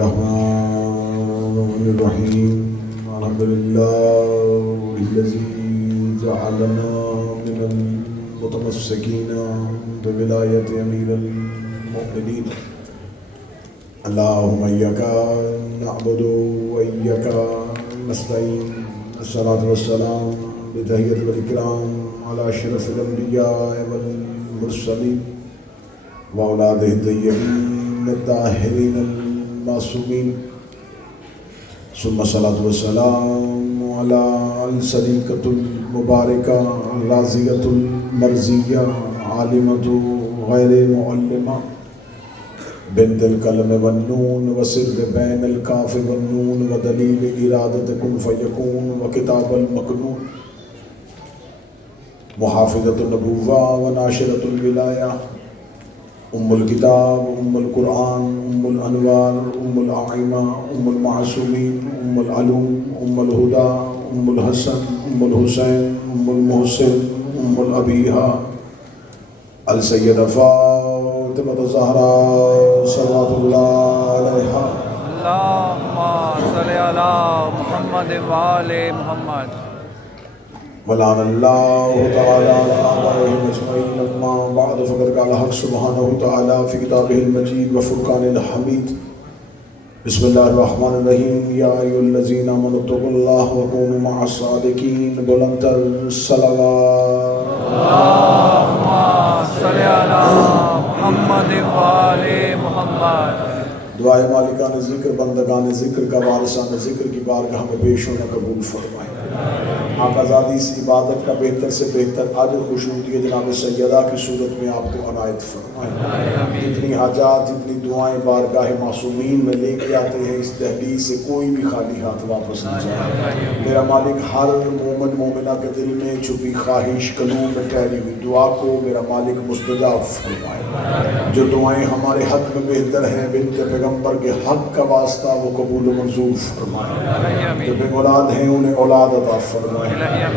الرحمن الرحيم الحمد لله الذي جعلنا من المتمسكين بولاية أمير المؤمنين اللهم إياك نعبد وإياك نستعين الصلاة والسلام بتحية الإكرام على أشرف الأنبياء والمرسلين وأولاده الطيبين الطاهرين المعصومين ثم الصلاة والسلام على الصديقة المباركة الرازية المرزية عالمة غير معلمة بنت القلم والنون وسر بين الكاف والنون ودليل إرادة كن فيكون وكتاب المكنون محافظة النبوة وناشرة الولاية ام الکتاب ام القرآن ام الانوار ام الأعمى ام المعصومین ام العلوم ام الہدی ام الحسن ام الحسین ام المحسن ام الابیہا السیدہ فاطمہ الزہراء صلوات اللہ علیہا اللہم صلی علی محمد وآل محمد ولعن اللہ تعالی علیہم اجمعین اما بعد فقد قال حق سبحانہ تعالی فی کتابہ المجید وفرقان الحمید بسم اللہ الرحمن الرحیم یا ایھا الذین آمنوا اتقوا اللہ وکونوا مع الصادقین بلند الصلوات اللہم صلی علی محمد وآل محمد دعائے مالکان ذکر بندگان ذکر کا وارثان ذکر کی بارگاہ میں پیش ہونا قبول فرمائے آپ آزادی اس عبادت کا بہتر سے بہتر اجر خوشنودی جناب سیدہ کی صورت میں آپ کو عنایت فرمائے جتنی حاجات جتنی دعائیں بارگاہ معصومین میں لے کے آتے ہیں اس دہلیز سے کوئی بھی خالی ہاتھ واپس نہیں جائے میرا مالک ہر مومن مومنہ کے دل میں چھپی خواہش قلوب میں ٹھہری ہوئی دعا کو میرا مالک مستجاب فرمائے جو دعائیں ہمارے حق میں بہتر ہیں بنت پیغمبر کے حق کا واسطہ وہ قبول و منظور فرمائے جو بے اولاد ہیں انہیں اولاد عطا فرمائے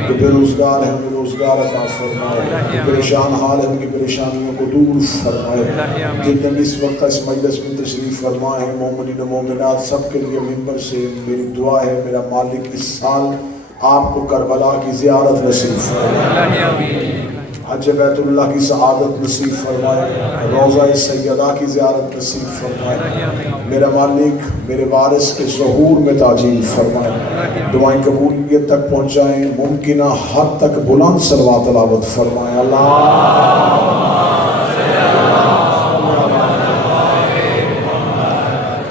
جو بے روزگار ہیں انہیں روزگار عطا فرمائے جو پریشان حال ہیں ان کی پریشانیوں کو دور فرمائے جتنے بھی اس وقت اس مجلس میں تشریف فرما ہے مومنین و مومنات سب کے لیے منبر سے میری دعا ہے میرا مالک اس سال آپ کو کربلا کی زیارت نصیب فرمائے حج بیت اللہ کی سعادت نصیب فرمائے روضہ سیدہ کی زیارت نصیب فرمائے میرا مالک میرے وارث کے ظہور میں تعجیل فرمائے دعائیں قبولیت تک پہنچائیں ممکنہ حد تک بلند صلوات تلاوت فرمائے اللہ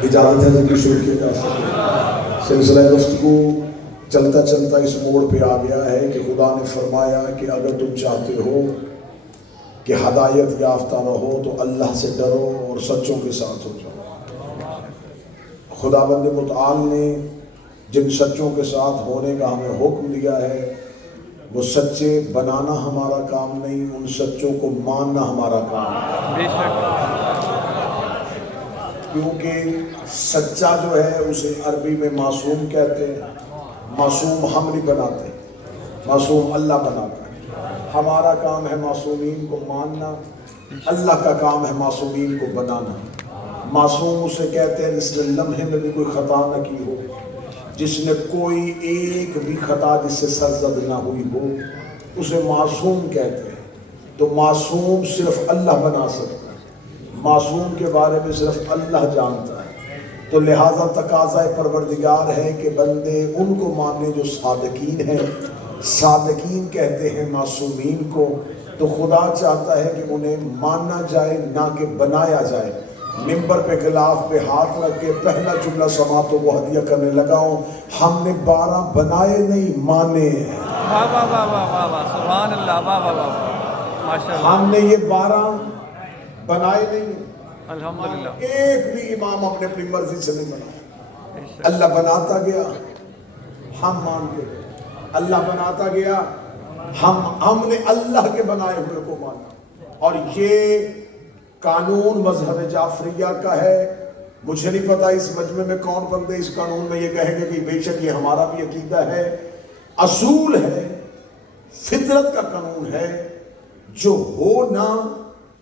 اجازت ہے ذکر شروع کیا جا سکے سلسلہ گفتگو چلتا چلتا اس موڑ پہ آ گیا ہے کہ خدا نے فرمایا کہ اگر تم چاہتے ہو کہ ہدایت یافتہ رہو تو اللہ سے ڈرو اور سچوں کے ساتھ ہو جاؤ خداوند متعال نے جن سچوں کے ساتھ ہونے کا ہمیں حکم دیا ہے وہ سچے بنانا ہمارا کام نہیں ان سچوں کو ماننا ہمارا کام ہے کیونکہ سچا جو ہے اسے عربی میں معصوم کہتے ہیں معصوم ہم نہیں بناتے معصوم اللہ بناتا ہے ہمارا کام ہے معصومین کو ماننا اللہ کا کام ہے معصومین کو بنانا معصوم اسے کہتے ہیں جس نے لمحے میں بھی کوئی خطا نہ کی ہو جس نے کوئی ایک بھی خطا جس سے سرزد نہ ہوئی ہو اسے معصوم کہتے ہیں تو معصوم صرف اللہ بنا سکتا ہے معصوم کے بارے میں صرف اللہ جانتا ہے تو لہٰذا تقاضۂ پروردگار ہے کہ بندے ان کو مانے جو صادقین ہیں صادقین کہتے ہیں معصومین کو تو خدا چاہتا ہے کہ انہیں مانا جائے نہ کہ بنایا جائے منبر پہ غلاف پہ ہاتھ رکھ کے پہلا جملہ سماعتوں کو ہدیہ کرنے لگا ہوں ہم نے 12 بنائے نہیں مانے ہیں سبحان اللہ ہم نے یہ 12 بنائے نہیں الحمدللہ ایک بھی امام اپنے اپنی مرضی سے نہیں بنا اللہ بناتا گیا ہم مان کے اللہ بناتا گیا ہم نے اللہ کے بنائے ہوئے کو مانا اور یہ قانون مذہب جعفریہ کا ہے مجھے نہیں پتا اس مجمع میں کون بندے اس قانون میں یہ کہیں گے کہ بے شک یہ ہمارا بھی عقیدہ ہے اصول ہے فطرت کا قانون ہے جو ہو نہ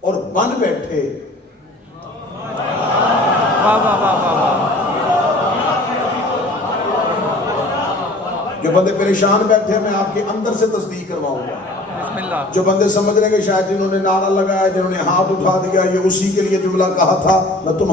اور بن بیٹھے جو بندے پریشان بیٹھے ہیں میں آپ کے اندر سے تصدیق کرواؤں گا. بسم اللہ. جو بندے سمجھ رہے کہ شاید جنہوں نے نعرہ لگایا, جنہوں نے ہاتھ اٹھا دیا, یہ اسی کے لیے جملہ کہا تھا, میں تم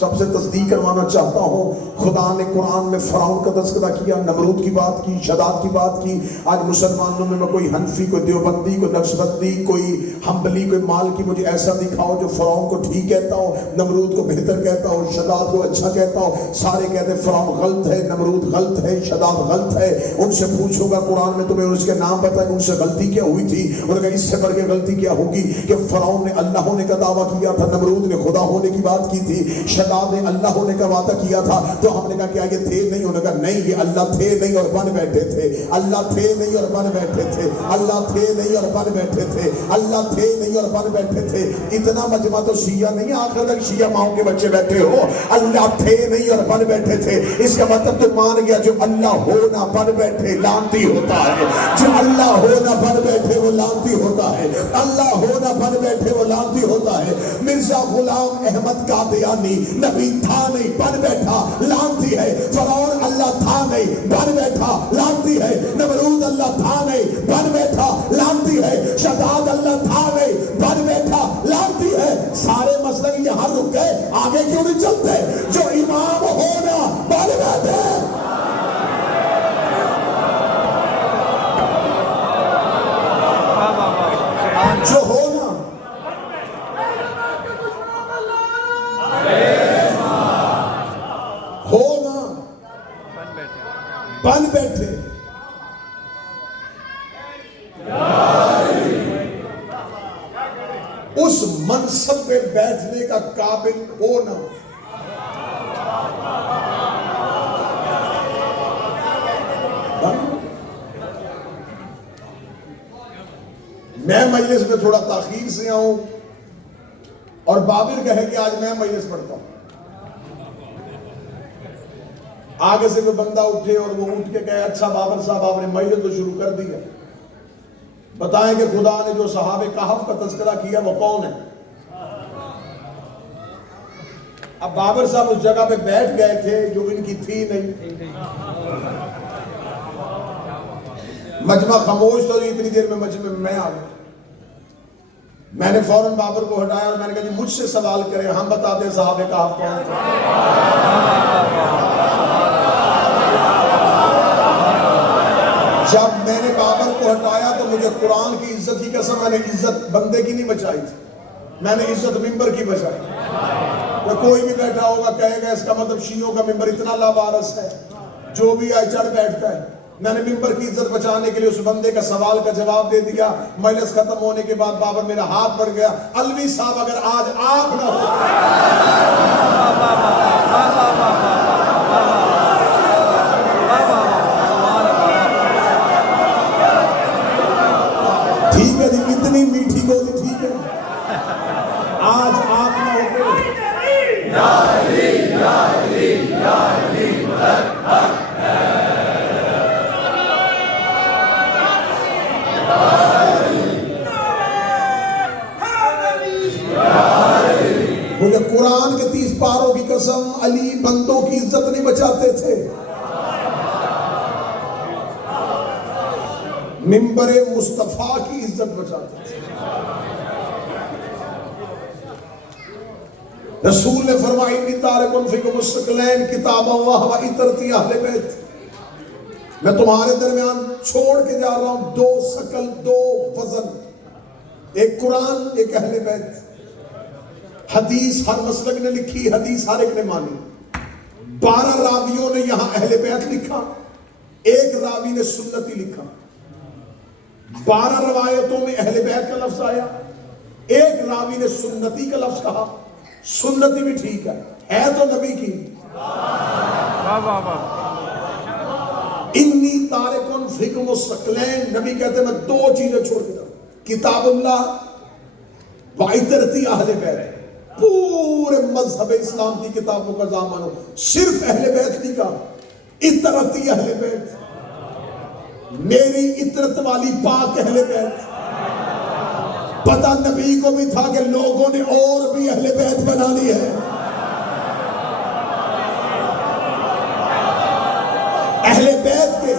سب سے تصدیق کروانا چاہتا ہوں. خدا نے قرآن میں فرعون کا تذکرہ کیا, نمرود کی بات کی, شداد کی بات کی. آج مسلمانوں میں کوئی حنفی, کوئی دیوبندی, کوئی نقشبندی, کوئی حنبلی, کوئی مالکی مجھے ایسا دکھاؤ جو فرعون کو ٹھیک کہتا ہو, نمرود کو بہتر کہتا ہو, شداد کو اچھا کہتا ہو. سارے کہتے ہیں فرعون غلط ہے, نمرود غلط ہے, شداد غلط ہے. ان سے پوچھو گا قرآن میں تمہیں اس کے نام بتائیں ان سے غلطی کیا ہوئی تھی. انہوں نے کہا اس سے بڑھ کے غلطی کیا ہوگی کہ فرعون نے اللہ ہونے کا دعویٰ کیا تھا, نمرود نے خدا ہونے کی بات کی تھی, شداد نے اللہ ہونے کا وعدہ کیا تھا. تو ہم نے کہا کیا یہ تھے نہیں؟ انہوں نے کہا نہیں, یہ اللہ تھے نہیں اور بن بیٹھے تھے. اللہ تھے نہیں اور بن بیٹھے تھے. اللہ تھے نہیں اور بن بیٹھے تھے. اللہ تھے نہیں اور بن بیٹھے تھے. اتنا مجمع تو شیعہ نہیں, آخر تک شیعہ ماؤں کے بچے بیٹھے ہو. اللہ تھے نہیں اور بن بیٹھے تھے, اس کا مطلب تو مان گیا جو اللہ ہونا بن بیٹھے لانتی ہوتا ہے. جو اللہ ہونا بن بیٹھے وہ لانتی ہوتا ہے. اللہ ہونا بن بیٹھے وہ لانتی ہوتا ہے. مرزا غلام احمد قادیانی نبی تھا نہیں, بن بیٹھا, لانتی ہے. فرعون اللہ تھا نہیں, بن بیٹھا, لانتی ہے. نمرود اللہ تھا نہیں, بن بیٹھا, لانتی ہے. شداد اللہ تھا نہیں, بن بیٹھا, لانتی ہے. سارے مسلک یہاں رک گئے, آگے کیوں نہیں چلتے؟ جو امام ہونا بن بیٹھے. جو ہونا ہونا بن بیٹھے. اس منصب پہ بیٹھنے کا قابل ہونا. میں مجلس میں تھوڑا تاخیر سے آؤں اور بابر کہے کہ آج میں مجلس پڑھتا ہوں. آگے سے کوئی بندہ اٹھے اور وہ اٹھ کے کہے اچھا بابر صاحب آپ نے مجلس تو شروع کر دیا, بتائیں کہ خدا نے جو صحابہ کہف کا تذکرہ کیا وہ کون ہے؟ اب بابر صاحب اس جگہ پہ بیٹھ گئے تھے جو ان کی تھی نہیں. مجمع خاموش تو اتنی دیر میں مجمع میں آ گیا. میں نے فوراً بابر کو ہٹایا اور میں نے کہا جی مجھ سے سوال کریں, ہم بتاتے ہیں صحابہ کہف کون تھے. جب میں نے بابر کو ہٹایا تو مجھے قرآن کی عزت کی قسم, میں نے عزت بندے کی نہیں بچائی تھی, میں نے عزت ممبر کی بچائی. کوئی بھی بیٹھا ہوگا کہے گا اس کا مطلب شیعوں کا ممبر اتنا لاوارث ہے, جو بھی آئے چڑھ بیٹھتا ہے. میں نے ممبر کی عزت بچانے کے لیے اس بندے کا سوال کا جواب دے دیا. مجلس ختم ہونے کے بعد بابر میرا ہاتھ بڑھ گیا, الوی صاحب اگر آج آپ نہ ہو. ٹھیک ہے جی, اتنی میٹھی گولی ٹھیک ہے, آج آپ نہ ہو. یا علی یا علی یا علی مجھے قرآن کے 30 پاروں کی قسم علی بندوں کی عزت نہیں بچاتے تھے, ممبر مصطفیٰ کی عزت بچاتے تھے. رسول نے فرمایا انی تارک فیکم الثقلین کتاب اللہ و عطرتی اہل بیت. میں تمہارے درمیان چھوڑ کے جا رہا ہوں 2 ثقل 2 وزن, ایک قرآن ایک اہل بیت. حدیث ہر مسلک نے لکھی, حدیث ہر ایک نے مانی. 12 راویوں نے یہاں اہل بیت لکھا, ایک راوی نے سنتی لکھا. 12 روایتوں میں اہل بیت کا لفظ آیا, ایک راوی نے سنتی کا لفظ کہا. سنتی بھی ٹھیک ہے تو نبی کی. انی تارکن فیکم الثقلین, نبی کہتے ہیں میں 2 چیزیں چھوڑ کے جاؤں, کتاب اللہ و عطرتی اہل بیت. پورے مذہب اسلام کی کتابوں کا ضامن ہو, صرف اہل بیت نہیں کہا, عطرتی اہل بیت, میری عطرت والی پاک اہل بیت. پتہ نبی کو بھی تھا کہ لوگوں نے اور بھی اہل بیت بنانی ہے. اہل بیت کے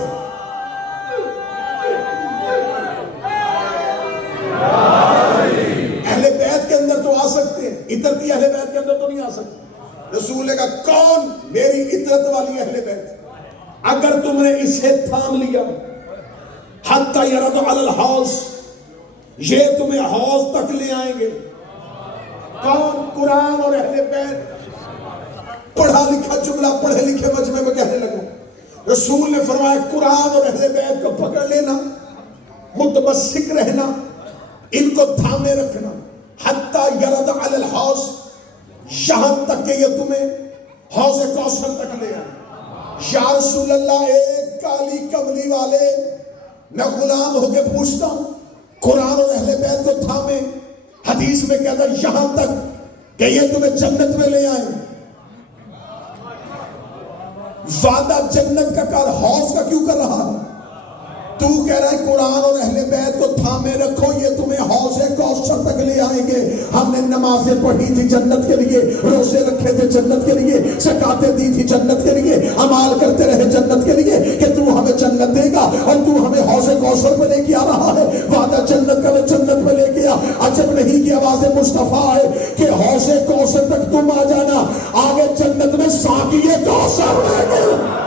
رسول نے کہا کون؟ میری عطرت والی اہل بیت، اگر تم نے اسے تھام لیا حتی یرد علی الحوض، یہ تمہیں حوض تک لے آئیں گے۔ کون؟ قرآن اور اہل بیت۔ پڑھا لکھا جملہ پڑھے لکھے مجمع میں کہنے لگا، رسول نے فرمایا قرآن اور اہل بیت کو پکڑ لینا، متمسک رہنا، ان کو تھامے رکھنا، حتی یرد علی الحوض، یہاں تک کہ یہ تمہیں حوض کوثر تک لے آئے۔ یا رسول اللہ، ایک کالی کملی والے میں غلام ہو کے پوچھتا ہوں، قرآن اور اہل بیت کو تھامے، حدیث میں کہتا ہے یہاں تک کہ یہ تمہیں جنت میں لے آئیں۔ وعدہ جنت کا کر، حوض کا کیوں کر رہا ہے؟ تو کہہ رہا ہے قرآن اور اہل بیت کو تھامے رکھو، یہ تمہیں حوض کوثر تک لے آئیں گے۔ ہم نے نمازیں پڑھی تھی جنت کے لیے، روزے رکھے تھے جنت کے لیے، زکاتیں دی تھی جنت کے لیے، اعمال کرتے رہے جنت کے لیے کہ تو ہمیں جنت دے گا، اور تو ہمیں حوض کوثر پہ لے کے آ رہا ہے۔ وعدہ جنت کا میں جنت میں لے کے آ، عجب نہیں کہ آواز مصطفیٰ ہے کہ حوض کوثر تک تم آ جانا، آگے جنت میں ساقی کوثر رہ گئے۔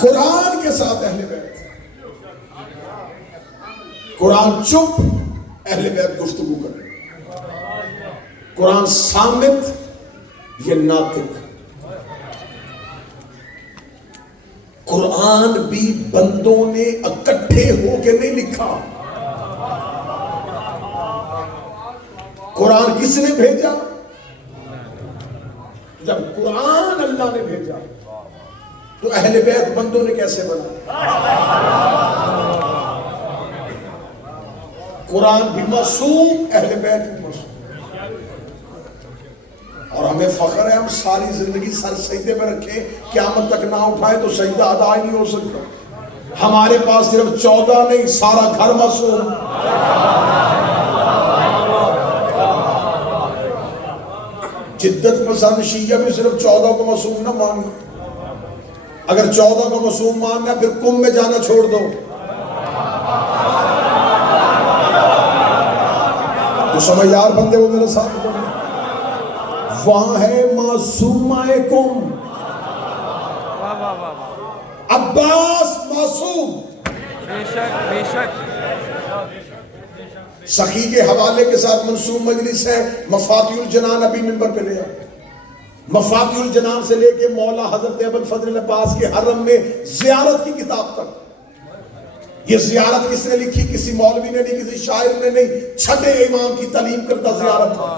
قرآن کے ساتھ اہل بیت، قرآن چپ، اہل بیت گفتگو کرے۔ قرآن صامت، یہ ناطق۔ قرآن بھی بندوں نے اکٹھے ہو کے نہیں لکھا، قرآن کس نے بھیجا؟ جب قرآن اللہ نے بھیجا تو اہل بیت بندوں نے کیسے بنا؟ قرآن بھی معصوم، اہل بیت بھی معصوم۔ اور ہمیں فخر ہے، ہم ساری زندگی سر سجدے میں رکھیں، قیامت تک نہ اٹھائیں تو سجدہ ادا ہی نہیں ہو سکتا۔ ہمارے پاس صرف 14 نہیں، سارا گھر معصوم۔ جدت پسند شیعہ بھی صرف 14 کو معصوم نہ ماننا، اگر 14 کو معصوم ماننا پھر کم میں جانا چھوڑ دو۔ تو سمجھدار بندے وہ میرے ساتھ بولے، وہاں ہے معصومہ کم، عباس معصوم۔ بے شک بے شک۔ سخی کے حوالے کے ساتھ منصوب مجلس ہے، مفاتیح الجنان ابھی منبر پہ لے آئے۔ مفاتیح الجنان سے لے کے مولا حضرت ابوالفضل عباس کے حرم میں زیارت کی کتاب تک۔ یہ زیارت کس نے لکھی؟ کسی مولوی نے نہیں، کسی شاعر نے نہیں، چھٹے امام کی تعلیم کرتا زیارت ہے،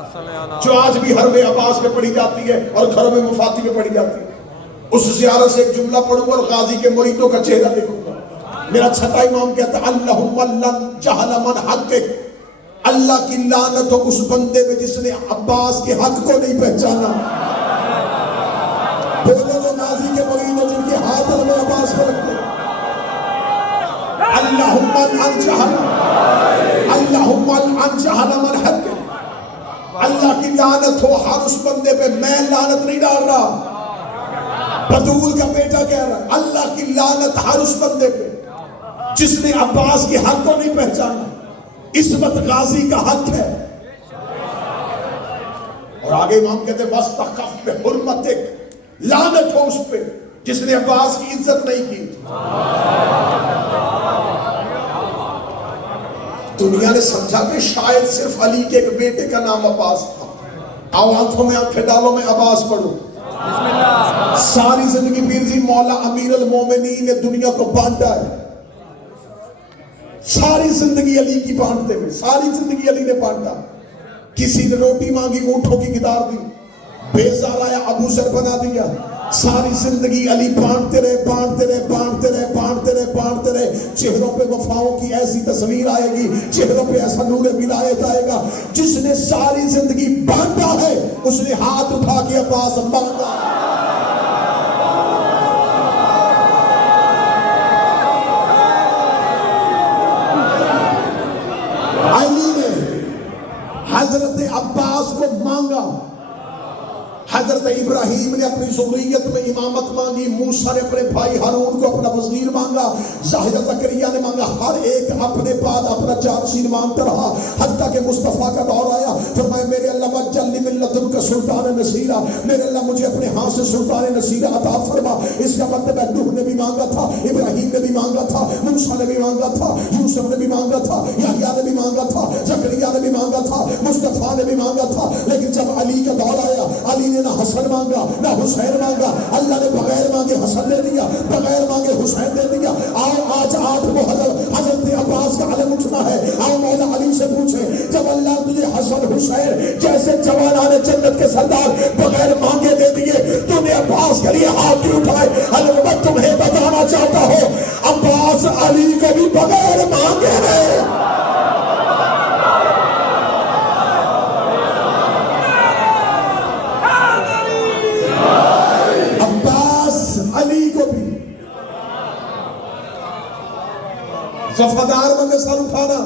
جو آج بھی حرم عباس میں پڑھی جاتی ہے اور گھروں میں مفاتیح میں پڑھی جاتی ہے۔ اس زیارت سے ایک جملہ پڑھوں گا اور غازی کے مریدوں کا چہرہ دیکھوں گا۔ میرا چھٹا امام کہتا ہے اللہم لن جہل من حقک، اللہ کی لعنت ہو اس بندے میں جس نے عباس کے حق کو نہیں پہچانا۔ بولے وہ غازی کے مرید ہو جن کے ہاتھ میں عباس پہ رکھتے، اللہم ان جہل، اللہم ان جہل من حقک، اللہ کی لعنت ہو ہر اس بندے پہ۔ میں لعنت نہیں ڈال رہا، بدول کا بیٹا کہہ رہا ہے اللہ کی لعنت ہر اس بندے پہ جس نے عباس کے حق کو نہیں پہچانا۔ عصمت غازی کا حق ہے۔ اور آگے امام کہتے ہیں وَاسْتَخَفْ بِحُرْمَتِكَ، لعنت ہو اس پہ جس نے عباس کی عزت نہیں کی۔ دنیا نے سمجھا کہ شاید صرف علی کے ایک بیٹے کا نام عباس تھا۔ آؤ آنکھوں میں آنکھیں ڈالو، میں عباس پڑھوں۔ ساری زندگی پیرزی مولا امیر المومنین نے دنیا کو بانٹا ہے، ساری زندگی علی کی بانٹتے میں، ساری زندگی علی نے بانٹا۔ کسی نے روٹی مانگی اونٹوں کی گدار دی، بیزار آیا ابو ذر بنا دیا۔ ساری زندگی علی بانٹتے رہے، بانٹتے رہے، بانٹتے رہے، بانٹتے رہے، بانٹتے رہے۔ چہروں پہ وفاؤں کی ایسی تصویر آئے گی، چہروں پہ ایسا نور ولایت آئے گا۔ جس نے ساری زندگی بانٹا ہے اس نے ہاتھ اٹھا کے عباس مانگا۔ حضرت ابراہیم نے اپنی ذریت میں امامت مانگی، موسیٰ نے اپنے بھائی ہارون کو اپنا وزیر مانگا، زکریا نے مانگا، ہر ایک اپنے بعد اپنا جانشین مانگتا رہا، حتیٰ کہ مصطفیٰ کا دور آیا، فرمایا میرے اللہ وجعلنی من لدنک سلطان نصیرا، میرے اللہ مجھے اپنے ہاتھ سے سلطان نصیرہ عطا فرما۔ اس کا مطلب ہے نوح نے بھی مانگا تھا، ابراہیم نے بھی مانگا تھا، موسیٰ نے بھی مانگا تھا، یوسف نے بھی مانگا تھا، یحییٰ نے بھی مانگا تھا، زکریا نے بھی مانگا تھا، مصطفیٰ نے بھی مانگا تھا، لیکن جب علی کا دور آیا، علی نے نہ حسن مانگا نہ حسین مانگا، اللہ نے بغیر مانگے حسن دے دیا، بغیر مانگے حسین دے دیا۔ آج 8 محرم حضرت عباس کا علم اٹھنا ہے، آؤ مولا علی سے پوچھیں، جب اللہ تجھے حسن حسین جیسے جوانان جنت کے سردار بغیر مانگے دے دیے، تو نے عباس کے لیے ہاتھ کیوں اٹھائے؟ میں تمہیں بتانا چاہتا ہوں، عباس علی کو بھی بغیر مانگے دے۔ وفادار بندے سر اٹھانا،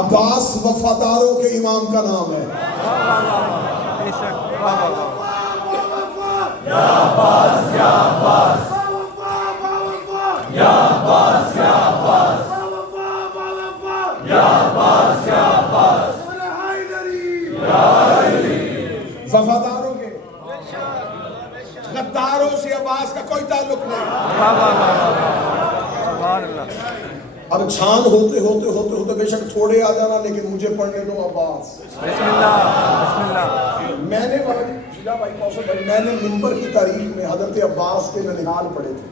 عباس وفاداروں کے امام کا نام ہے۔ بے شک، واہ واہ واہ، یا عباس یا عباس یا عباس یا عباس یا عباس یا عباس وفاداروں کے، غداروں سے عباس کا کوئی تعلق نہیں۔ واہ واہ واہ، سبحان اللہ۔ اب چھان ہوتے ہوتے ہوتے ہوتے بے شک تھوڑے آ جانا، لیکن مجھے پڑھنے دو عباس۔ بسم اللہ بسم اللہ۔ میں نے میں نے منبر کی تاریخ میں حضرت عباس کے ننھال پڑھے تھے،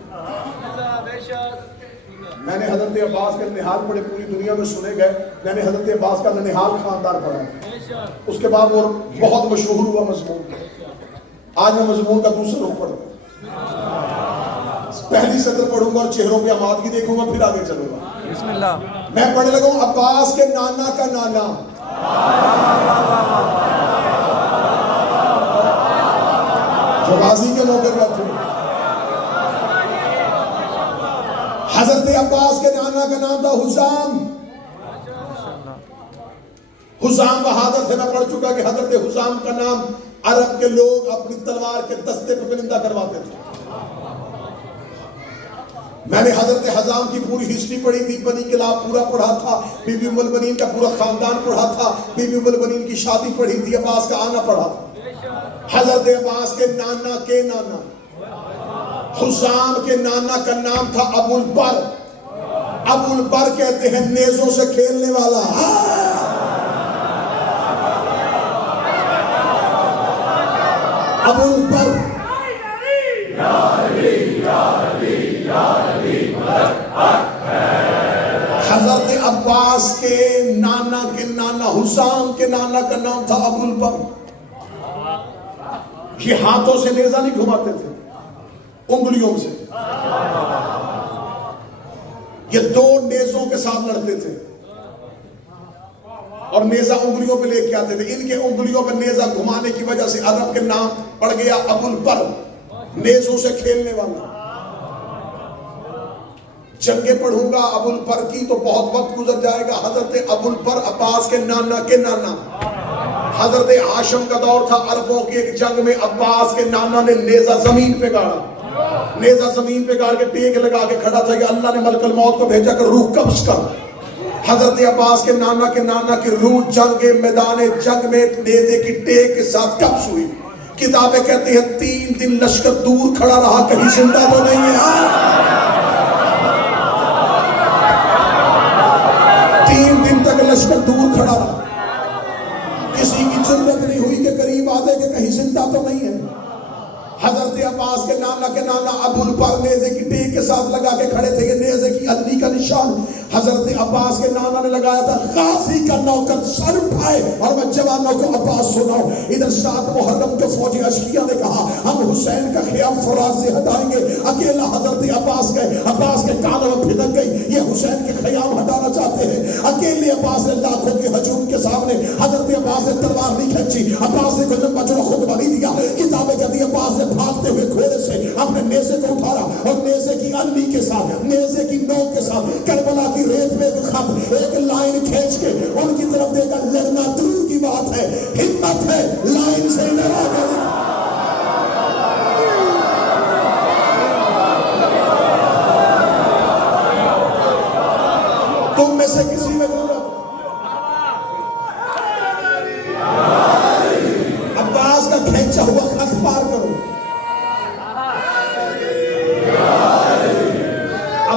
میں نے حضرت عباس کے ننھال پڑھے، پوری دنیا میں سنے گئے، میں نے حضرت عباس کا ننھال خاندان پڑھا، اس کے بعد وہ بہت مشہور ہوا مضمون۔ آج میں مضمون کا دوسرا رخ پڑھتا ہوں، پہلی سطر پڑھوں گا اور چہروں پہ آمادگی دیکھوں گا، پھر آگے چلوں گا۔ بسم اللہ۔ میں پڑھنے لگا ہوں عباس کے نانا کا نانا، جو غازی کے موقع پر تھے، حضرت عباس کے نانا کا نام تھا حزام۔ حزام بہادر تھے، میں پڑھ چکا کہ حضرت حزام کا نام عرب کے لوگ اپنی تلوار کے دستے کو بلندہ کرواتے تھے۔ میں نے حضرت حزام کی پوری ہسٹری پڑھی تھی، بنی کلاب پورا پڑھا تھا، بی بی ام البنین کا پورا خاندان پڑھا تھا، بی بی ام البنین کی شادی پڑھی تھی، عباس کا آنا پڑھا تھا۔ حضرت عباس کے نانا کے نانا حزام کے نانا کا نام تھا ابو البر۔ ابو البر کہتے ہیں نیزوں سے کھیلنے والا۔ ابو البر حضرت عباس کے نانا حزام کے نانا کا نام تھا ابو البر۔ یہ ہاتھوں سے نیزہ نہیں گھماتے تھے، انگلیوں سے، یہ 2 نیزوں کے ساتھ لڑتے تھے اور نیزہ انگلیوں پہ لے کے آتے تھے۔ ان کے انگلیوں پہ نیزہ گھمانے کی وجہ سے عرب کے نام پڑ گیا ابو البر، نیزوں سے کھیلنے والا۔ جنگیں پڑھوں گا ابو البر کی تو بہت وقت گزر جائے گا۔ حضرت ابو البر عباس کے نانا کے نانا، حضرت ہاشم کا دور تھا، عربوں کی ایک جنگ میں عباس کے نانا نے نیزہ زمین پہ گاڑا، نیزہ زمین پہ گاڑ کے ٹیک لگا کے کھڑا تھا کہ اللہ نے ملک الموت کو بھیجا کر روح قبض کر۔ حضرت عباس کے نانا کی روح میدان جنگ میں نیزے کی ٹیک کے ساتھ قبض ہوئی۔ کتابیں کہتی ہیں 3 دن لشکر دور کھڑا رہا، کہیں زندہ تو نہیں ہے۔ 3 دن تک لشکر دور کھڑا رہا، کسی کی جرات نہیں ہوئی کہ قریب آ دے کہ کہیں زندہ تو نہیں ہے۔ حضرت عباس کے نانا ابو البر نیزے کی ٹیک کے ساتھ لگا کے کھڑے تھے، یہ نیزے کی عدلی کا نشان حضرت عباس کے نانا نے لگایا تھا۔ غازی کا نوکر سر اٹھائے اور میں جوانوں کو عباس سناؤں۔ ادھر 7 محرم کے فوجی اشقیہ نے کہا ہم حسین کا خیام فرات سے ہٹائیں گے، اکیلا حضرت عباس گئے، عباس کے کانوں میں پھدک گئی، یہ حسین کے خیام ہٹانا چاہتے ہیں۔ اکیلے عباس نے لاکھوں کے ہجوم کے سامنے حضرت عباس نے تلوار نہیں کھینچی، عباس نے کوئی لمبا چوڑا خطبہ نہیں دیا۔ کتابیں کہتی ہیں عباس نے بھاگتے ہوئے گھوڑے سے اپنے نیزے کو اٹھایا اور نیزے کی علی کے ساتھ، نیزے کی نوک کے ساتھ کربلا کی ریت میں ایک خط، ایک لائن کھینچ کے ان کی طرف دے کر لڑنا دور کی بات ہے، ہمت ہے لائن سے لڑا گیا۔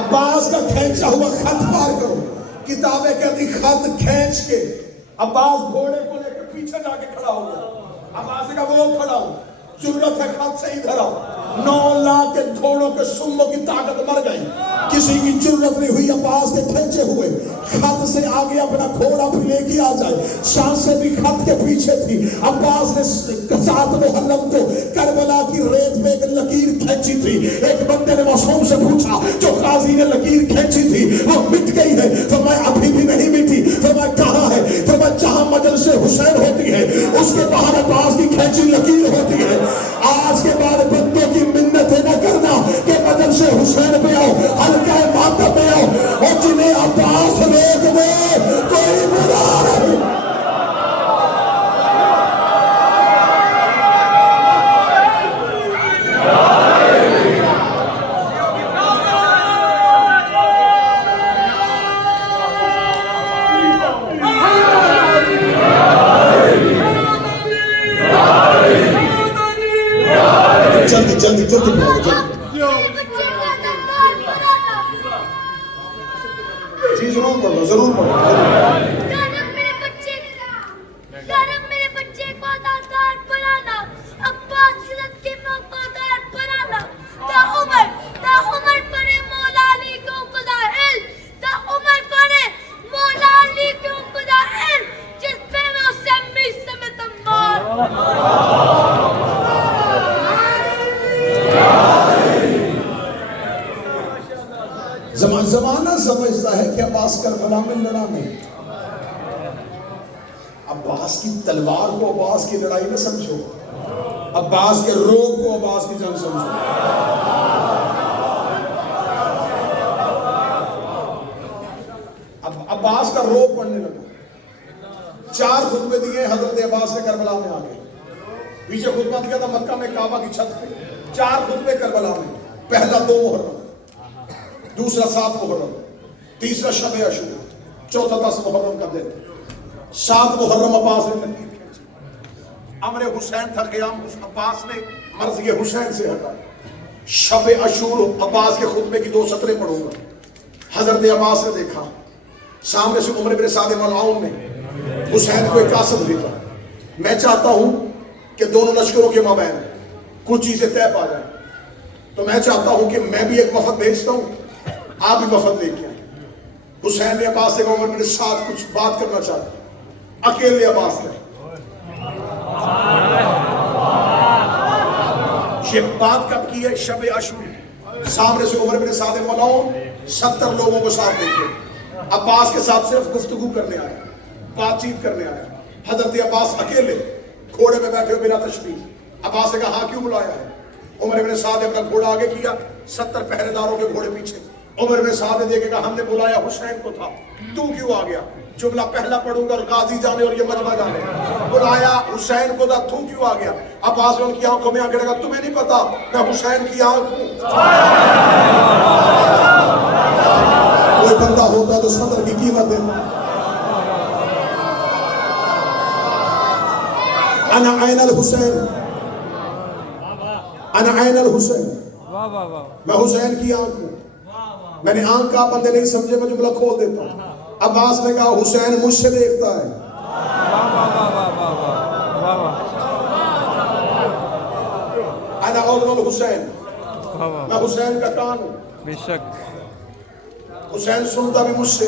عباس کا کھینچا ہوا خط پار کرو. کتابیں کہتی خط کھینچ کے عباس گھوڑے کو لے کے پیچھے جا کے کھڑا ہو گیا. عباس نے کہا وہ کھڑا ہو, ضرورت ہے خط سے ادھر آؤ. 9 لاکھ کے گھوڑوں کے سموں کی طاقت مر گئی, کسی کی ضرورت نہیں ہوئی عباس کے کھینچے ہوئے خط سے آگے اپنا گھوڑا بھی لے کے آ جائے. شانسیں بھی خط کے پیچھے تھی. عباس نے 7 محرم کو کربلا کی ریت میں ایک لکیر کھینچی تھی. ایک بندے نے معصوم سے پوچھا جو قاضی نے لکیر کھینچی تھی وہ مٹ گئی ہے؟ فرمایا ابھی بھی نہیں مٹی. فرمایا کہاں ہے؟ فرمایا جہاں مجلس حسین ہوتی ہے اس کے باہر عباس کی کھینچی لکیر ہوتی ہے. آج کے بعد بندوں کی منتیں نہ کرنا کہ مجلس حسین پہ آؤ, حلقہ ماتم پہ آؤ, اور جنہیں عباس روک دے کوئی برا نہیں. جلدی پڑھو جی, ضرور پڑھو, ضرور پڑھو. میرے بچے کو دادار بنانا, عباس کے وفادار بنانا. تا عمر پڑے مولا علی کو خدا علم, تا عمر پڑے مولا علی کو خدا علم, جس پہ میں اسے امی سمیت مار. زمانہ سمجھتا ہے کہ عباس کربلا میں لڑا نہیں. عباس کی تلوار کو عباس کی لڑائی نہ سمجھو, عباس کے روگ کو عباس کی جنگ سمجھو. عباس کا روگ پڑھنے لگا. 4 خطبے دیے حضرت عباس نے کربلا میں آ کے. پیچھے خطبہ دیا تھا مکہ میں کعبہ کی چھت پہ. 4 خطبے کربلا میں. پہلا 2 محرم, دوسرا 7 محرم, تیسرا شب عاشورا, چوتھا 10 محرم کا دن. 7 محرم عباس نے لکیر کھینچی. امر حسین تھا قیام عباس نے مرضی حسین سے ہٹا. شب عاشور عباس کے خطبے کی 2 سطریں پڑھوں گا. حضرت عباس نے دیکھا سامنے سے عمر بن سعد ملعون نے حسین کو ایک قاصد بھیجا. میں چاہتا ہوں کہ دونوں لشکروں کے مابین کچھ چیزیں طے پا جائیں, تو میں چاہتا ہوں کہ میں بھی ایک وفد بھیجتا ہوں, آپ بھی وفد لے کے آئیں. حسین نے عباس سے کہا عمر میرے ساتھ کچھ بات کرنا چاہتا ہوں. اکیلے عباس نے یہ بات کب کی ہے؟ شب عاشور. سامنے سے عمر بن سعد ملعون 70 لوگوں کو ساتھ لے کے عباس کے ساتھ صرف گفتگو کرنے آیا, بات چیت کرنے آیا. حضرت عباس اکیلے گھوڑے پہ بیٹھے بلا تشریف. عباس نے کہا ہاں کیوں بلایا ہے؟ عمر بن سعد نے اپنا گھوڑا آگے کیا, 70 پہرے داروں کے گھوڑے پیچھے. عمر بن سعد نے دیکھے کہا ہم نے بلایا حسین کو تھا, تو کیوں آ گیا؟ جملہ پہلا پڑھوں گا اور غازی جانے اور یہ مجمع جانے. بلایا حسین کو تھا, تو کیوں آ گیا؟ عباس نے ان کی آنکھوں میں آنکھ رکھا, تمہیں نہیں پتا میں حسین کی آنکھ ہوں. کوئی بندہ ہوتا تو صدر کی قیمت دیتا. انا عین الحسین, انا عین الحسین, میں حسین کی آنکھ ہوں. میں نے آنکھ کا بندے نہیں سمجھے, میں جملہ کھول دیتا ہوں. عباس نے کہا حسین مجھ سے دیکھتا ہے. انا اذن الحسین, میں حسین کا کان ہوں. بے شک حسین سنتا بھی مجھ سے,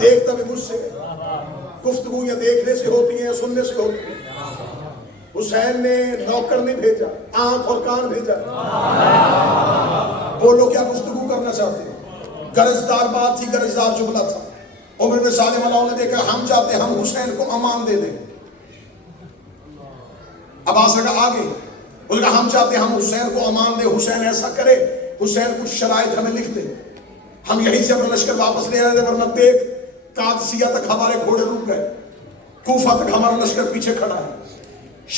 دیکھتا بھی مجھ سے. گفتگو یا دیکھنے سے ہوتی ہیں یا سننے سے ہوتی ہیں. حسین نے نوکر نہیں بھیجا, آنکھ اور کان بھیجا. بولو کیا گفتگو کرنا چاہتے ہیں؟ غرضدار بات تھی, غرضدار جملہ تھا. عمر بن سعد ملعون نے دیکھا ہم چاہتے ہیں ہم حسین کو امان دے دیں. عباس نے کہا آگے, اس نے کہا ہم چاہتے ہیں ہم حسین کو امان دیں. حسین ایسا کرے, حسین کچھ شرائط ہمیں لکھ دے, ہم یہیں سے اپنا لشکر واپس لے آئے. ورنہ دیکھ قادسیہ تک ہمارے گھوڑے رک گئے, کوفہ تک ہمارا لشکر پیچھے کھڑا ہے.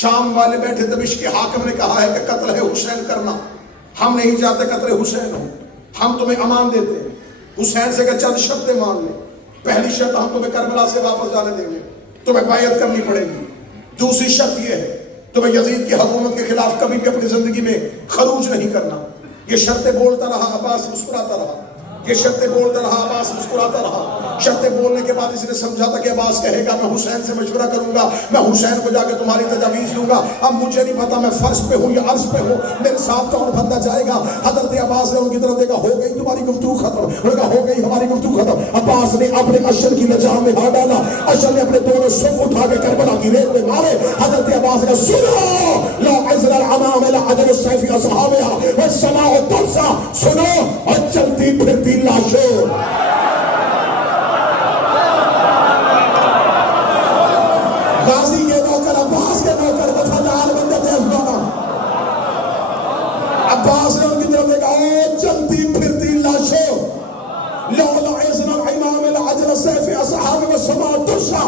شام والے بیٹھے دمشق کے حاکم نے کہا ہے کہ قتل ہے حسین کرنا, ہم نہیں چاہتے قتل حسین ہو, ہم تمہیں امان دیتے ہیں. حسین سے کہ چند شرطیں مان لیں. پہلی شرط ہم تمہیں کربلا سے واپس جانے دیں گے, تمہیں بیعت کرنی پڑے گی. دوسری شرط یہ ہے تمہیں یزید کی حکومت کے خلاف کبھی بھی اپنی زندگی میں خروج نہیں کرنا. یہ شرطیں بولتا رہا، عباس مسکراتا رہا، یہ شرطیں بولتا رہا، عباس مسکراتا رہا۔ شرطیں بولنے کے بعد اس نے سمجھا تھا کہ عباس کہے گا میں حسین سے مشورہ کروں گا، میں حسین کو جا کے تمہاری تجاویز دوں گا، اب مجھے نہیں پتا میں فرش پہ ہوں یا عرش پہ ہوں، میرے ساتھ کون بندہ جائے گا۔ حضرت عباس نے ان کی طرف دیکھا، ہو گئی تمہاری گفتگو ختم، انہوں نے کہا ہو گئی ہماری گفتگو ختم۔ عباس نے اپنے اشر کی لجام میں ہاتھ ڈالا، اشر نے اپنے دونوں سب اٹھا کے کربلا کی ریت میں مارے۔ حضرت عباس نے سنو لا عزل العمام لا عجل السیف اصحابها والسماء ترسا، سنو اور چلتی پھرتی لاشوں۔ غازی کے نوکر، عباس کے نوکر، وفادار بندے تھے افغان۔ عباس نے ان کی طرف دیکھا، او چلتی پھرتی لاشوں، لولا عزل العمام لا عجل السیف اصحابها والسماء ترسا،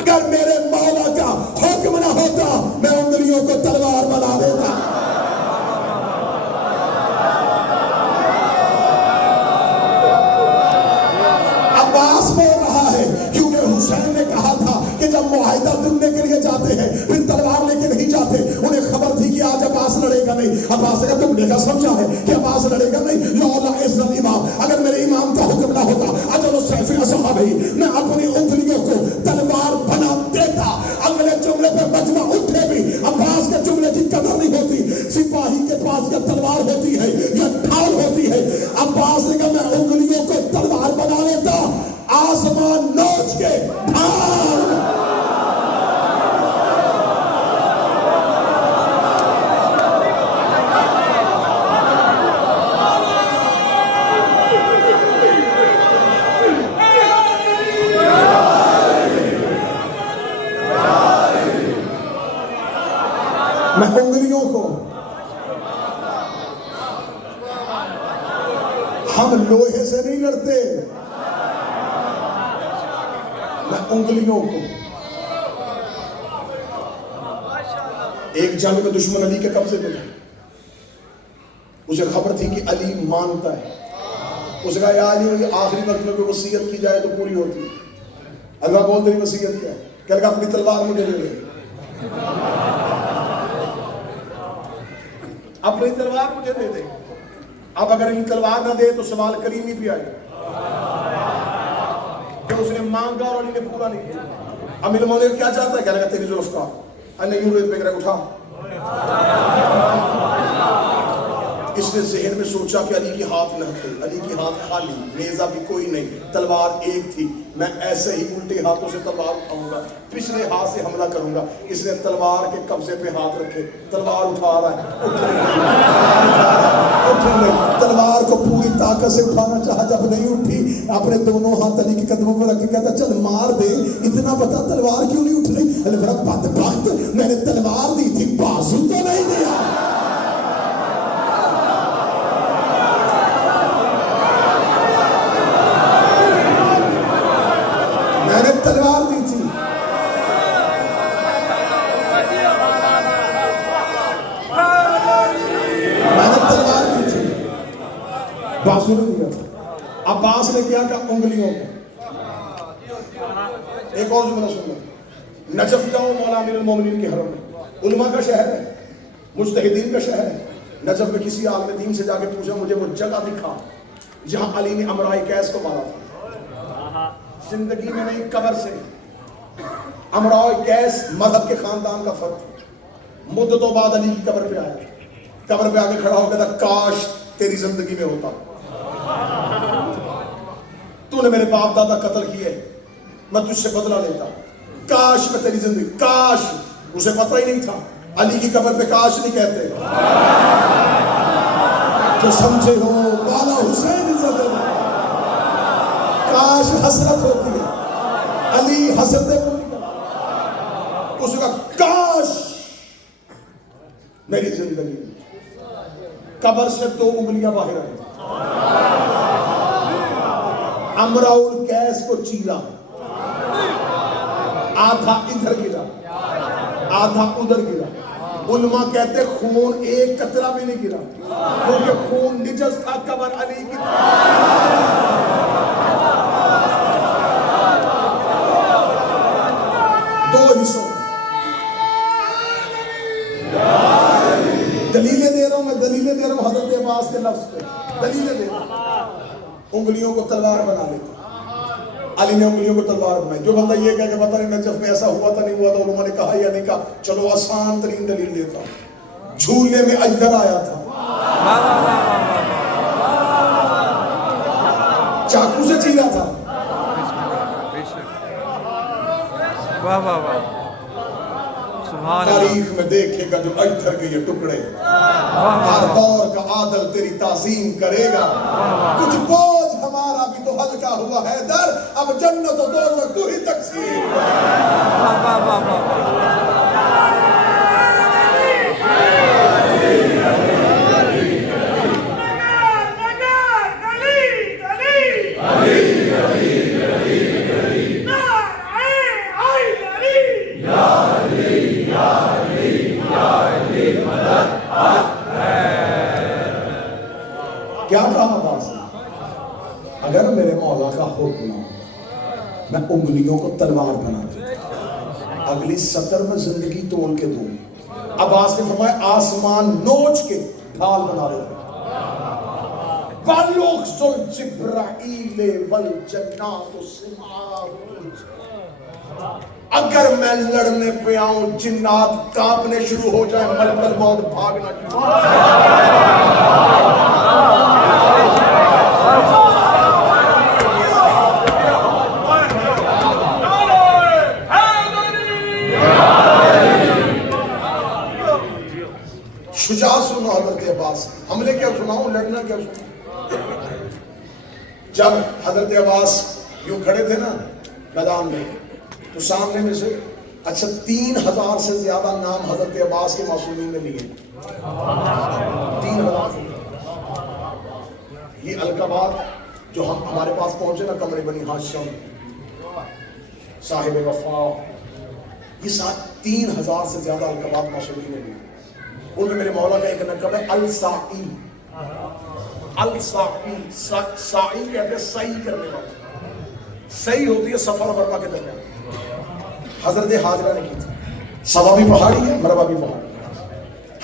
اگر میرے مولا کا حکم نہ ہوتا میں انگلیوں کو تلوار بنا دیتا۔ عباس بول رہا ہے کیونکہ حسین نے کہا تھا کہ جب معاہدہ دلنے کے لیے جاتے ہیں پھر تلوار لے کے نہیں جاتے، انہیں خبر تھی کہ آج عباس لڑے گا نہیں۔ عباس نے کہا تم نے کیا سمجھا ہے کہ عباس لڑے گا نہیں؟ لولا عزل الامام، اگر میرے امام کا حکم نہ ہوتا اجل السیف اصحابہ، میں اپنی انگلیوں کو تلوار بنا دیتا۔ اگلے جملے پہ مجمع اٹھے بھی عباس کے جملے کی قدر نہیں ہوتی۔ سپاہی کے پاس یا تلوار ہوتی ہے یا ڈھال ہوتی ہے، عباس نے کہا میں انگلیوں کو تلوار بنا لیتا، آسمان نوچ کے ڈھال۔ میں انگلیوں کو، ہم لوہے سے نہیں لڑتے، میں انگلیوں کو۔ ایک جنگ میں دشمن علی کے قبضے میں تھا، اسے خبر تھی کہ علی مانتا ہے، اس نے کہا یا علی یہ آخری وقت میں کوئی وصیت کی جائے تو پوری ہوتی ہے۔ اللہ بول تیری وصیت کیا ہے؟ کہنے لگا اپنی تلوار مجھے دے دے، اپنی تلوار مجھے دے دے۔ اب اگر یہ تلوار نہ دے تو سوال کریمی بھی آئے کہ اس نے مانگا اور علی نے پورا نہیں کیا۔ امیر مولا کیا چاہتا ہے؟ کہنے لگا تیری ظلف کا یوں ریت پہ کرے اٹھا۔ اس نے ذہن میں سوچا کہ علی کی ہاتھ نہ تھے، علی کی ہاتھ خالی، نیزہ بھی کوئی نہیں، تلوار ایک تھی، میں ایسے ہی الٹے ہاتھوں سے تلوار اٹھاؤں گا، پچھلے ہاتھ سے حملہ کروں گا۔ اس نے تلوار کے قبضے پہ ہاتھ رکھے، تلوار اٹھا رہا ہے، تلوار کو پوری طاقت سے اٹھانا چاہا، جب نہیں اٹھی اپنے دونوں ہاتھ علی کے قدموں پر رکھ کے کہتا چل مار دے، اتنا بتا تلوار کیوں نہیں اٹھ رہی؟ علی بڑا بدبخت، میں نے تلوار دی تھی بازو تو نہیں دیا۔ میں نے تلوار دی تھی، میں نے تلوار دی تھی، بازو نے دیا تھا۔ عباس نے کیا کہ انگلیوں کو۔ ایک اور جملہ سننا، نجف جاؤ مولا امیر المومنین کے حرم میں، علماء کا شہر ہے، مجتہدین کا شہر ہے۔ نجف میں کسی عالم دین سے جا کے پوچھا مجھے وہ جگہ دکھا جہاں علی نے امرائے قیس کو مارا تھا۔ زندگی میں نہیں، قبر سے۔ امرائے قیس مذہب کے خاندان کا فرد، مدتوں بعد علی کی قبر پہ آیا، قبر پہ آگے کھڑا ہو کہتا کاش تیری زندگی میں ہوتا، تو نے میرے باپ دادا قتل کیے، میں تجھ سے بدلہ لیتا، کاش میں تیری زندگی، کاش۔ اسے پتہ ہی نہیں تھا علی کی قبر پہ کاش نہیں کہتے، جو سمجھے ہو بالا حسین عزت ہے، کاش حسرت ہوتی ہے، علی حسرت اس کا کاش میری زندگی میں۔ قبر سے 2 انگلیاں باہر آئی، امراؤل قیس کو چیرا، آدھا ادھر گرا آدھا ادھر گرا۔ علماء کہتے خون ایک قطرہ بھی نہیں گرا کیونکہ خون نجس تھا، قبر علی کی تھی۔ دو حصوں دلیلیں دے رہا ہوں میں، دلیلیں دے رہا ہوں حضرت عباس کے لفظ پہ، دلیلیں دے رہا ہوں۔ انگلیوں کو تلوار بنا لیتا، علی نے انگلیوں کو تلوار بنائی۔ جو بندہ یہ کہہ کہ پتہ نہیں نجف میں ایسا ہوا تھا نہیں ہوا تھا، علماء نے کہا یا نہیں کہا، چلو آسان ترین دلیل دیتا ہوں، جھولنے میں اجدر آیا تھا، چاقو سے چیلا تھا، واہ واہ واہ سبحان اللہ تاریخ میں دیکھے گا جو اجدر کے یہ ٹکڑے، ہر دور کا عادل تیری تعظیم کرے گا، کچھ بوجھ ہمارا بھی تو ہلکا ہوا ہے در، اب جنت و دوزخ تو ہی تقسیم کر۔ واہ واہ واہ واہ کیا کہا عباس نے؟ اگر میرے مولا کا حکم نہ ہوتا میں انگلیوں کو تلوار بنا دیتا، اگلی سطر میں زندگی توڑ کے دوں۔ عباس نے فرمایا آسمان نوچ کے ڈھال بنا دیتا، بالغ ذل جبرائیل والجنات سماع، اگر میں لڑنے پہ آؤں جنات کانپنے شروع ہو جائیں، ملک الموت بھاگنا شجاع سنو حضرت عباس، حملے کیا سناؤں، لڑنا کیا سناؤں۔ جب حضرت عباس یوں کھڑے تھے نا میدان میں، تو سامنے میں سے اچھا 3000 سے زیادہ نام حضرت عباس کے معصومین نے لیے، 3000 سے۔ یہ القابات جو ہمارے پاس پہنچے نا، قمر بنی ہاشم، صاحب وفا، یہ 3000 سے زیادہ القابات معصومین نے لیے۔ ان میں میرے مولا کا ایک لقب ہے السائی، السائی، سائی کہتے ہیں سعی کرنے والا، سعی ہوتی ہے صفا اور مروا کے درمیان، حضرت حاجرہ نے کی تھی، صفا بھی پہاڑی ہے مروا بھی پہاڑی ہے۔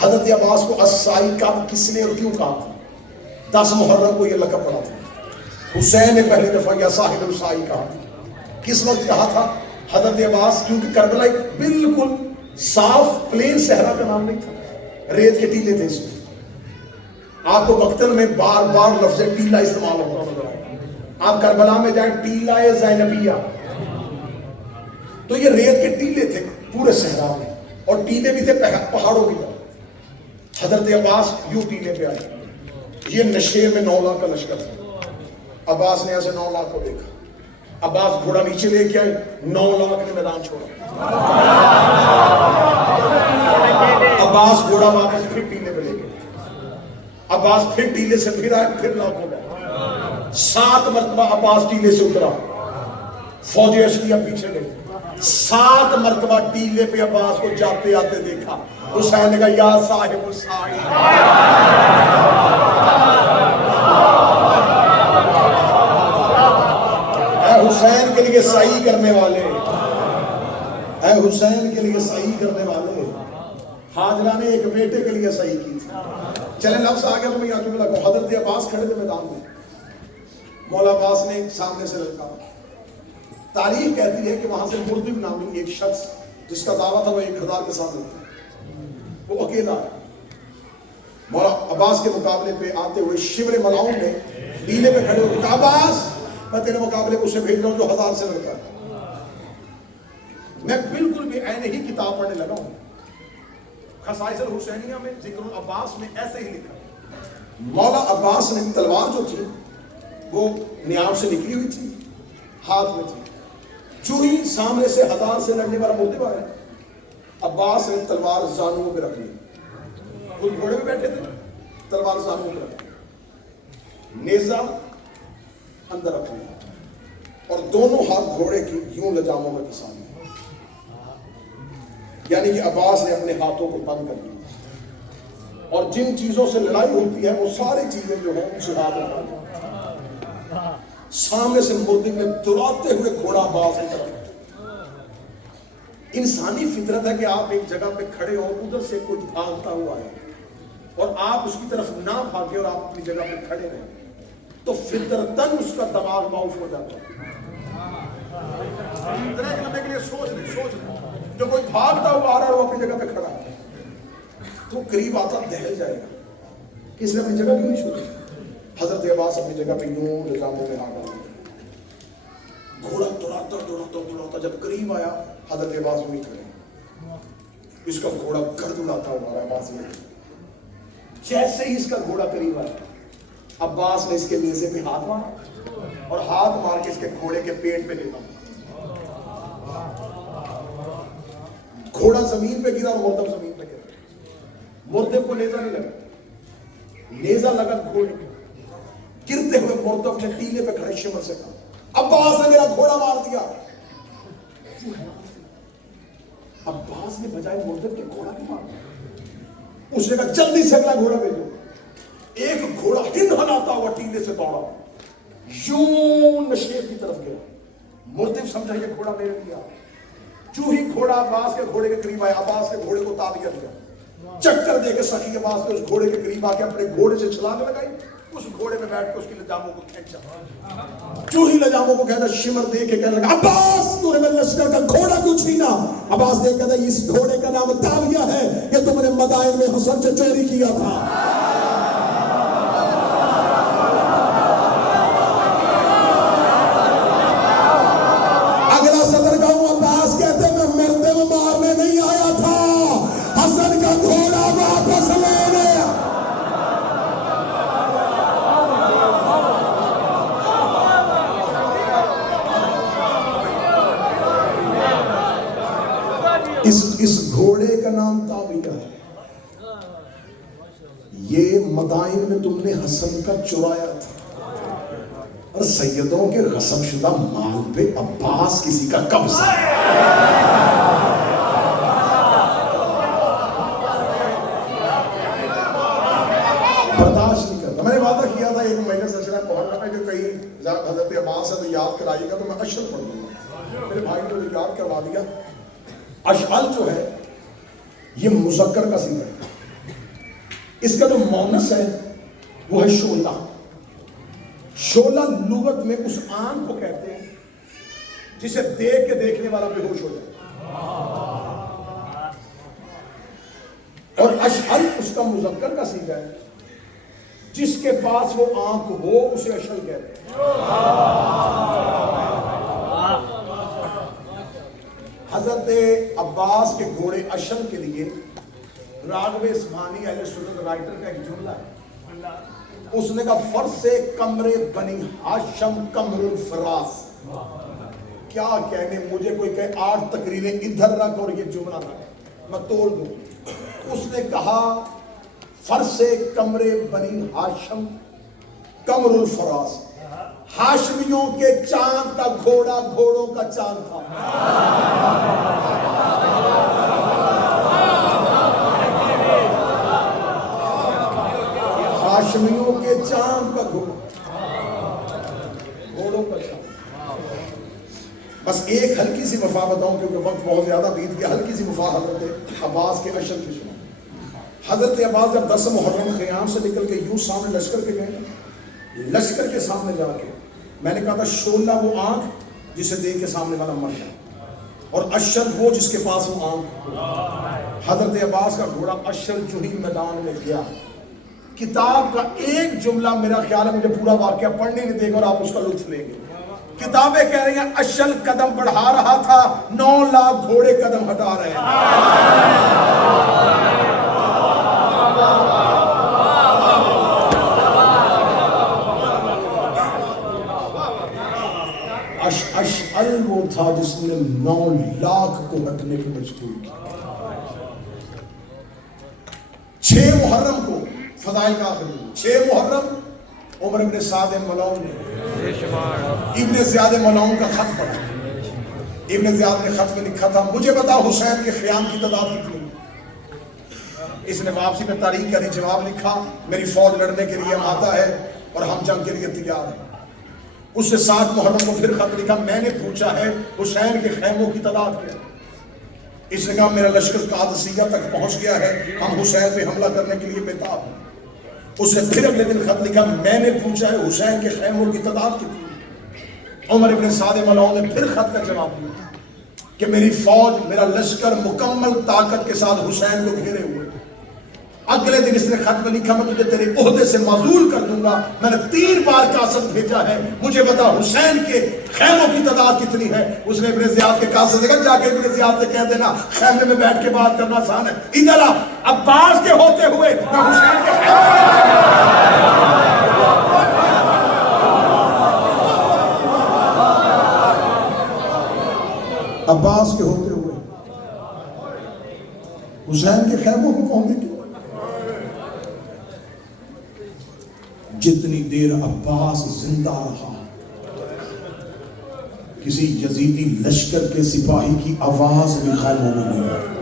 حضرت عباس کو السائی کب کس نے اور کیوں کہا تھا؟ 10 محرم کو یہ لقب پڑا تھا، حسین نے پہلی دفعہ یا صاحب السائی کہا تھا۔ کس وقت کہا تھا؟ حضرت عباس، کیونکہ کربلا ایک بالکل صاف پلین صحرا کا نام نہیں تھا، ریت کے ٹیلے تھے اس میں۔ آپ کو مقتل میں بار بار لفظ ٹیلا استعمال ہوتا ہے، آپ کربلا میں جائیں ٹیلا زینبیہ، تو یہ ریت کے ٹیلے تھے پورے صحرا میں، اور ٹیلے بھی تھے پہاڑوں کی طرح۔ حضرت عباس یوں ٹیلے پہ آئے، یہ نشے میں 9 لاکھ کا لشکر تھا۔ عباس نے ایسے 9 لاکھ کو دیکھا، عباس گھوڑا نیچے لے کے آئے، 9 لاکھ نے میدان چھوڑا، عباس گھوڑا واپس پھر ٹیلے پہ لے گئے، عباس پھر ٹیلے سے پھر آئے، پھر لاکھ ہو گئے۔ 7 مرتبہ عباس ٹیلے سے اترا، فوج اشریہ پیچھے گئی، 7 مرتبہ ٹیلے پہ عباس کو جاتے آتے دیکھا۔ حسین نے کہا یا صاحب السائی، اے حسین کے لیے سعی کرنے والے، اے حسین کے لیے سعی کرنے والے۔ حاجرہ نے ایک بیٹے کے لیے سعی کی تھی۔ چلیں لفظ آ گیا تو میں یہاں کیوں لگا، حضرت عباس کھڑے تھے میدان میں، مولا عباس نے سامنے سے للکارا۔ تاریخ کہتی ہے کہ وہاں سے مردب نامی ایک شخص جس کا دعویٰ تھا وہ 1000 کے ساتھ ہوتا ہے، وہ اکیلا ہے۔ مولا عباس کے مقابلے پہ آتے ہوئے شبر ملاؤن نے ڈیلے پہ کھڑے ہوئے کہا عباس میں تیرے مقابلے کو اسے بھیج رہا ہوں جو 1000 سے لڑتا ہے۔ میں بالکل بھی عین ہی کتاب پڑھنے لگا ہوں، خصائص الحسینیہ میں ذکر العباس میں ایسے ہی لکھا۔ مولا عباس نے تلوار جو تھی وہ نیام سے نکلی ہوئی تھی، ہاتھ میں تھی، جو ہی سامنے سے 1000 سے لڑنے والا مردب آیا، عباس نے تلوار زانوں پہ رکھ لی، خود گھوڑے پہ بیٹھے تھے، تلوار زانوں پہ رکھ لی، نیزہ اندر رکھ لیا، اور دونوں ہاتھ گھوڑے کی یوں لجاموں میں پھنسا لیے، یعنی کہ عباس نے اپنے ہاتھوں کو بند کر دیا، اور جن چیزوں سے لڑائی ہوتی ہے وہ ساری چیزیں جو ہیں ان سے ہاتھ اٹھا دیا۔ سامنے سے مردب میں دوڑاتے ہوئے گھوڑا عباس کی طرف۔ انسانی فطرت ہے کہ آپ ایک جگہ پہ کھڑے ہو، ادھر سے کوئی بھاگتا ہوا ہے، اور آپ اس کی طرف نہ بھاگے اور آپ اپنی جگہ پہ کھڑے رہیں تو فطرتاً اس کا دماغ معاف ہو جاتا ہے. ذرا ایک لمحے کے لیے سوچ لیں جو کوئی بھاگتا ہوا آ رہا ہے وہ اپنی جگہ پہ کھڑا ہے تو قریب آتا دہل جائے گا کہ اس نے اپنی جگہ کیوں نہیں چھوڑی. حضرت عباس اپنی جگہ پہ یوں لجاموں میں ہاتھ ڈالا, گھوڑا دوڑاتا جب قریب آیا حضرت عباس وہی کھڑے, اس کا گھوڑا گرد اڑاتا ہوا عباس میں. جیسے ہی اس کا گھوڑا قریب آیا عباس نے اس کے نیزے پہ ہاتھ مارا اور ہاتھ مار کے اس کے گھوڑے کے پیٹ پہ لیتا. گھوڑا زمین پہ گرا اور مردب زمین پہ گرا. مردب کو نیزہ نہیں لگا, نیزہ لگا گھوڑے کو. گرتے ہوئے مردب نے ٹیلے پہ کھڑے شمر سے کہا عباس نے میرا گھوڑا مار دیا. عباس نے بجائے مردب کے گھوڑا کی مار دیا. اس نے کہا جلدی سے اگلا گھوڑا بھیجو. ایک گھوڑا ہنہناتا ہوا ٹیلے سے دوڑا یوں نشیب کی طرف گیا. مردب سمجھا یہ گھوڑا میرے لیا. جو ہی گھوڑا عباس کے گھوڑے کے قریب آیا عباس کے گھوڑے کو تابعہ دیا. چکر دے کے سخی عباس نے اس گھوڑے کے قریب آ کے اپنے گھوڑے سے چھلانگ لگائی. اس گھوڑے میں بیٹھ کے اس کی لجاموں کو کھینچا. جو ہی لجاموں کو کہتا شمر دے کے کہنے لگا عباس تو نے میرے لشکر کا گھوڑا کیوں چھینا. عباس نے کہا اس گھوڑے کا نام تابعہ ہے کہ تم نے مدائن میں حسن سے چوری کیا تھا. اگلا صدر کا ہوں عباس کہتے میں مرتے میں مارنے نہیں آیا تھا, حسن کا گھوڑا واپس لینے. اس گھوڑے کا نام تابعہ ہے. یہ مدائن میں تم نے حسن کا چرایا تھا اور سیدوں کے غصب شدہ مال پہ عباس کسی کا قبضہ ہے. برداشت نہیں کرتا. میں نے وعدہ کیا تھا ایک مہینہ سلسلہ محرم میں کہ کہیں حضرت عباس ہے تو یاد کرائیے گا تو میں اشر پڑھ دوں گا. میرے بھائی نے مجھے یاد کروا دیا. اشعل جو ہے یہ مذکر کا صیغہ ہے. اس کا جو مؤنث ہے وہ ہے شعلہ. شعلہ لغت میں اس آنکھ کو کہتے ہیں جسے دیکھ کے دیکھنے والا بے ہوش ہو جائے. اور اشعل اس کا مذکر کا صیغہ ہے. جس کے پاس وہ آنکھ ہو اسے اشعل کہتے ہیں. حضرت عباس کے گھوڑے اشل کے لیے راغب اصفہانی اہل سنت رائٹر کا ایک جملہ ہے. اس نے کہا فرس کمر بنی ہاشم کمر الفراس. کیا کہنے, مجھے کوئی کہے 8 تقریریں ادھر رکھ اور یہ جملہ رکھ میں توڑ دوں. اس نے کہا فرس کمر بنی ہاشم کمر الفراس. ہاشمیوں کے چاند کا گھوڑا گھوڑوں کا چاند تھا. ہاشمیوں کے چاند کا گھوڑا گھوڑوں کا چاند. بس ایک ہلکی سی وفا بتاؤں کیونکہ وقت بہت زیادہ بیت گیا. ہلکی سی وفا حضرت عباس کے اشر کی سنا. حضرت عباس جب 10 محرم خیام سے نکل کے یوں سامنے لشکر کے گئے, لشکر کے سامنے جا کے میں نے کہا تھا شعلہ وہ آنکھ جسے دیکھ کے سامنے والا مر جائے اور اشر وہ جس کے پاس وہ آنکھ. حضرت عباس کا گھوڑا اشر جو ہی میدان میں گیا, کتاب کا ایک جملہ میرا خیال ہے مجھے پورا واقعہ پڑھنے نہیں دے گا اور آپ اس کا لطف لیں گے. کتابیں کہہ رہی ہیں اشل قدم بڑھا رہا تھا, 9 لاکھ گھوڑے قدم ہٹا رہے ہیں. اشعل وہ تھا جس نے 9 لاکھ کو ہٹنے کی مجبور کی. 6 محرم کو فضائل کا آخر 6 محرم عمر ابن سعد ملعون نے ابن زیاد ملعون کا خط پڑھا. ابن زیاد نے خط میں لکھا تھا مجھے بتا حسین کے خیام کی تعداد کتنی. اس نے واپسی میں تاریخ کا جواب لکھا میری فوج لڑنے کے لیے آتا ہے اور ہم جنگ کے لیے تیار ہیں. اس سے 7 محرم کو پھر خط لکھا میں نے پوچھا ہے حسین کے خیموں کی تعداد کیا. اس نے کہا میرا لشکر قادسیہ تک پہنچ گیا ہے، ہم حسین پہ حملہ کرنے کے لیے بےتاب ہیں۔ اس نے پھر اگلے دن خط لکھا، میں نے پوچھا ہے حسین کے خیموں کی تعداد کتنی؟ عمر ابن سعد ملعون نے پھر خط کا جواب دیا کہ میری فوج، میرا لشکر مکمل طاقت کے ساتھ حسین کو گھیرے ہوئے۔ اگلے دن اس نے خط میں لکھا، میں تجھے تیرے عہدے سے معزول کر دوں گا، میں نے 3 بار قاصد بھیجا ہے، مجھے بتا حسین کے خیموں کی تعداد کتنی ہے؟ اس نے ابن زیاد کے قاصد سے کہا، جا کے ابن زیاد سے کہہ دینا خیمے میں بیٹھ کے بات کرنا آسان ہے، ادھر آ، عباس کے ہوتے ہوئے میں حسین کے عباس کے ہوتے ہوئے حسین کے خیموں کو کون دیکھے؟ جتنی دیر عباس زندہ رہا کسی یزیدی لشکر کے سپاہی کی آواز بھی خیموں میں نہیں آئی۔